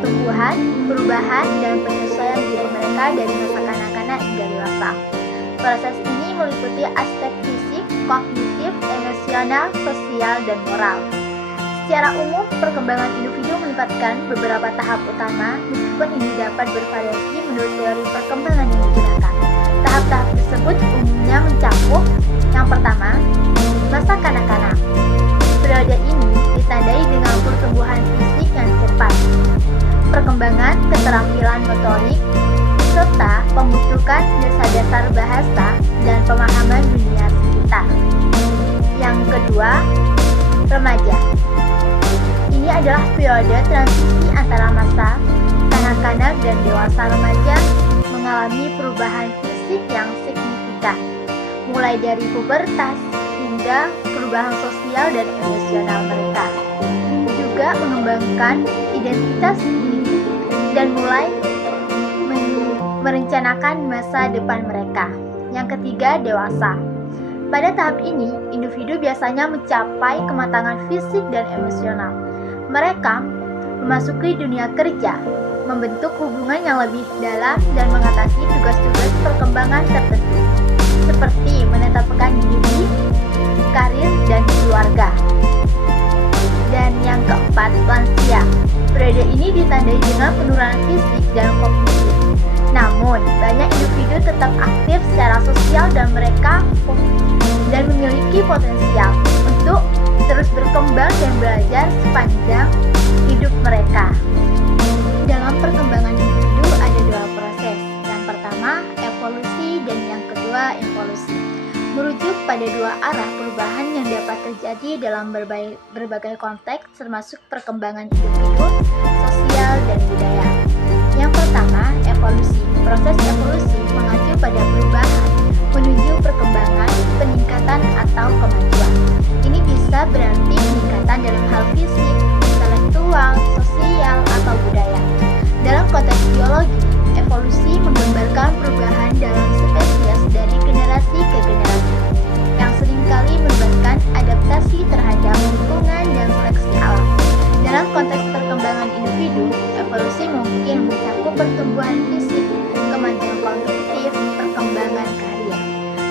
pertumbuhan, perubahan, dan penyesuaian diri mereka dari masa kanak-kanak hingga dewasa. Proses ini meliputi aspek fisik, kognitif, emosional, sosial, dan moral. Secara umum, perkembangan individu melibatkan beberapa tahap utama, meskipun ini dapat bervariasi menurut teori perkembangan yang digunakan. Tahap-tahap tersebut umumnya mencakup yang pertama, masa kanak-kanak. Periode ini ditandai dengan pertumbuhan fisik yang cepat, perkembangan keterampilan motorik, serta pembentukan dasar-dasar bahasa dan pemahaman dunia sekitar. Yang kedua, remaja. Ini adalah periode transisi antara masa kanak-kanak dan dewasa. Remaja mengalami perubahan fisik yang signifikan, mulai dari pubertas hingga perubahan sosial dan emosional mereka. Juga mengembangkan identitas diri dan mulai merencanakan masa depan mereka. Yang ketiga, dewasa. Pada tahap ini, individu biasanya mencapai kematangan fisik dan emosional. Mereka memasuki dunia kerja, membentuk hubungan yang lebih dalam dan mengatasi tugas-tugas perkembangan tertentu, seperti menetapkan diri, karir, dan keluarga. Dan yang keempat, lansia. Periode ini ditandai dengan penurunan fisik dan kognitif. Namun, banyak individu tetap aktif secara sosial dan mereka memiliki potensial untuk terus berkembang dan belajar sepanjang hidup mereka. Dalam perkembangan individu ada dua proses. Yang pertama, evolusi, dan yang kedua, involusi. Merujuk pada dua arah perubahan yang dapat terjadi dalam berbagai konteks, termasuk perkembangan individu, sosial, dan budaya. Yang pertama, evolusi. Proses evolusi mengacu pada perubahan menuju perkembangan, peningkatan, atau kemajuan. Ini bisa berarti peningkatan dalam hal fisik, intelektual, sosial, atau budaya. Dalam konteks biologi, evolusi menggambarkan perubahan dalam spesies dari generasi ke generasi, yang seringkali melibatkan adaptasi terhadap lingkungan dan seleksi alam. Dalam konteks perkembangan individu, evolusi mungkin mencakup pertumbuhan fisik, kemajuan kognitif, perkembangan karir,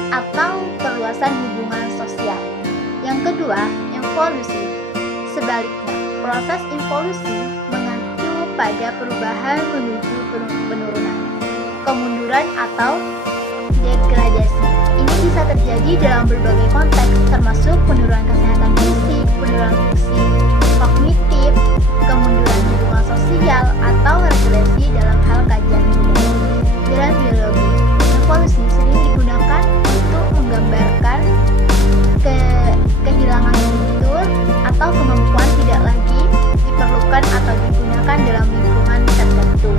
atau perluasan hubungan sosial. Yang kedua, involusi. Sebaliknya, proses involusi mengacu pada perubahan menuju penurunan, kemunduran, atau degradasi. Ini bisa terjadi dalam berbagai konteks, termasuk penurunan kesehatan fisik, penurunan fungsi kognitif, kemunduran hubungan sosial, atau regresi dalam hal kajian budaya. Dalam biologi, evolusi sering digunakan untuk menggambarkan kehilangan fitur atau kemampuan tidak lagi diperlukan atau digunakan dalam lingkungan tertentu.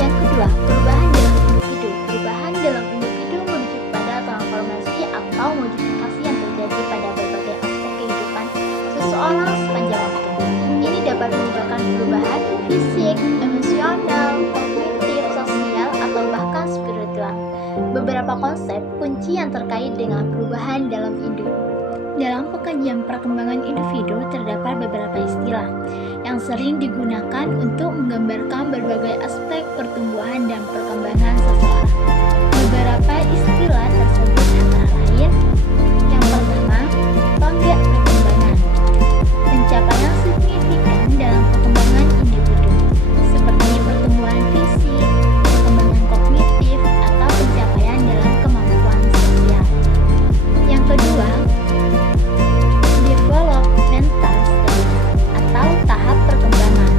Yang kedua, perubahan dalam individu. Perubahan dalam individu merujuk pada transformasi atau modifikasi yang terjadi pada berbagai aspek kehidupan seseorang sepanjang waktu. Ini dapat menyebabkan perubahan fisik, emosional, kognitif, sosial, atau bahkan spiritual. Beberapa konsep kunci yang terkait dengan perubahan dalam individu. Dalam pengkajian perkembangan individu terdapat beberapa istilah yang sering digunakan untuk menggambarkan berbagai aspek pertumbuhan dan perkembangan seseorang. Beberapa istilah tersebut antara lain: yang pertama, tonggak perkembangan, pencapaian signifikan dalam perkembangan individu, seperti pertumbuhan fisik, perkembangan kognitif, atau pencapaian dalam kemampuan sosial. Yang kedua, developmental stage atau tahap perkembangan,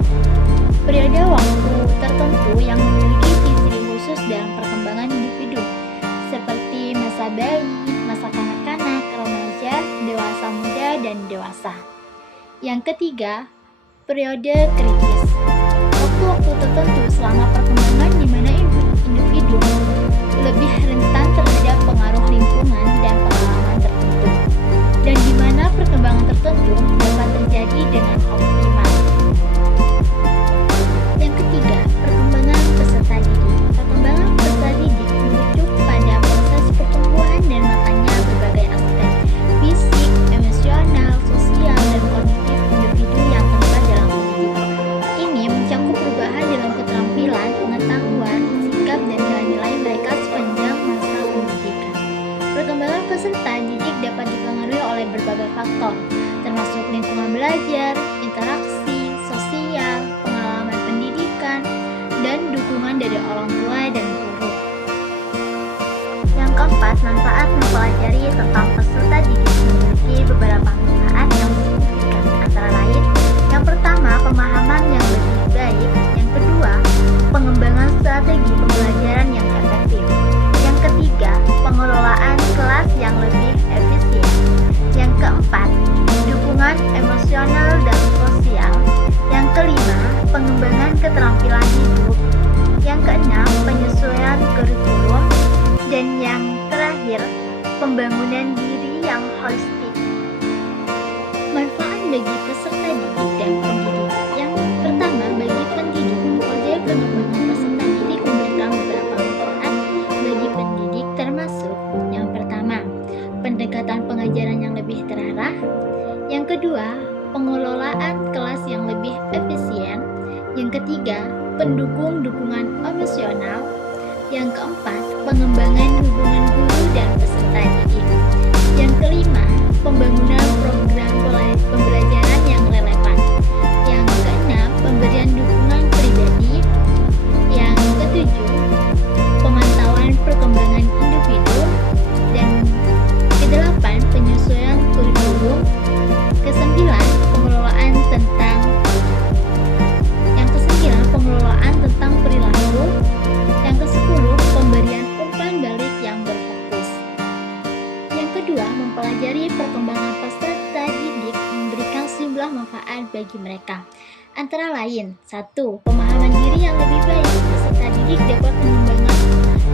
periode waktu tertentu yang memiliki ciri khusus dalam perkembangan individu, seperti masa bayi, masa kanak-kanak, remaja, dewasa muda, dan dewasa. Yang ketiga, periode kritis, waktu-waktu tertentu selama perkembangan di mana individu lebih rentan terhadap pengaruh lingkungan dan pengalaman tertentu, dan di mana perkembangan tertentu dapat terjadi dengan optimal. Yang ketiga, perkembangan peserta didik. Perkembangan peserta didik merujuk pada proses pertumbuhan dan matangnya berbagai aspek fisik, emosional, sosial, dan kognitif individu yang terlibat dalam pendidikan. belajar, interaksi, sosial, pengalaman pendidikan, dan dukungan dari orang tua dan guru. Yang keempat, manfaat mempelajari tentang peserta didik memiliki beberapa manfaat yang signifikan, antara lain: yang pertama, pemahaman yang lebih baik; yang kedua, pengembangan strategi pembelajaran yang efektif; yang ketiga, pengelolaan kelas yang lebih efisien; yang keempat, dukungan emosional dan sosial; yang kelima, pengembangan keterampilan hidup; yang keenam, penyesuaian kurikulum; dan yang terakhir, pembangunan diri yang holistik. Manfaat bagi peserta didik dan pendidik. Yang pertama, bagi pendidik, mempelajari pengembangan peserta didik memberikan beberapa manfaat bagi pendidik, termasuk: yang pertama, pendekatan pengajaran yang lebih terarah; yang kedua, pengelolaan kelas yang lebih efisien; yang ketiga, pendukung dukungan emosional; yang keempat, pengembangan hubungan guru dan peserta didik; yang kelima, pembangunan program pembelajaran yang relevan; yang keenam, pemberian dukungan pribadi; yang ketujuh, pemantauan perkembangan individu; dan kedelapan, penyesuaian kurikulum; kesembilan, pengelolaan tentang perilaku; yang kesepuluh, pemberian umpan balik yang berfokus. Yang kedua, mempelajari perkembangan peserta didik memberikan sejumlah manfaat bagi mereka, antara lain: 1. Pemahaman diri yang lebih baik. Peserta didik dapat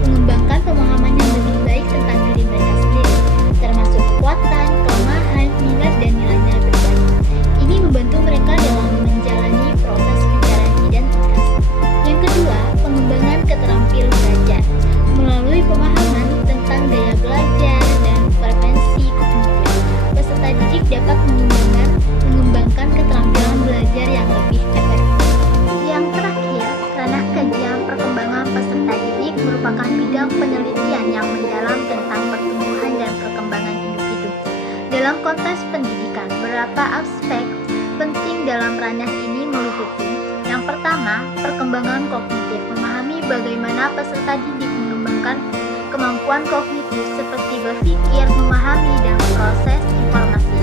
mengembangkan pemahaman yang lebih baik tentang diri mereka sendiri, termasuk kekuatan, kelemahan, minat, dan nilai-nilai pribadi. Ini membantu mereka dalam menjalani proses pencarian identitas. Yang kedua, pengembangan keterampilan belajar. Melalui pemahaman tentang daya belajar dan frekuensi kognitif, peserta didik dapat mengembangkan keterampilan belajar yang lebih efektif. Yang terakhir, ranah kajian perkembangan peserta didik merupakan bidang penelitian yang mendalam tentang pertumbuhan dan perkembangan individu. Dalam konteks pendidikan, beberapa aspek penting dalam ranah ini meliputi: yang pertama, perkembangan kognitif, memahami bagaimana peserta didik mengembangkan kemampuan kognitif seperti berpikir, memahami, dan proses informasi.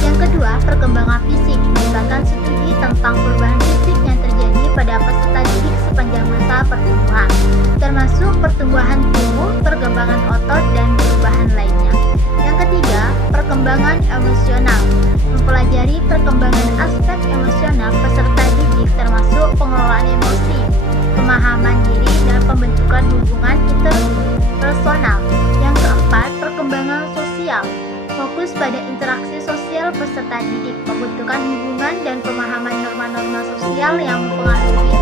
Yang kedua, perkembangan fisik, melibatkan studi tentang perubahan fisik yang terjadi pada peserta didik sepanjang masa pertumbuhan, termasuk pertumbuhan tubuh, perkembangan otot, dan perubahan lainnya. Yang ketiga, perkembangan emosional, mempelajari perkembangan aspek emosional peserta didik, termasuk pengelolaan emosi, pemahaman diri, dan pembentukan hubungan interpersonal. Yang keempat, perkembangan sosial, fokus pada interaksi sosial peserta didik, pembentukan hubungan dan pemahaman norma-norma sosial yang mempengaruhi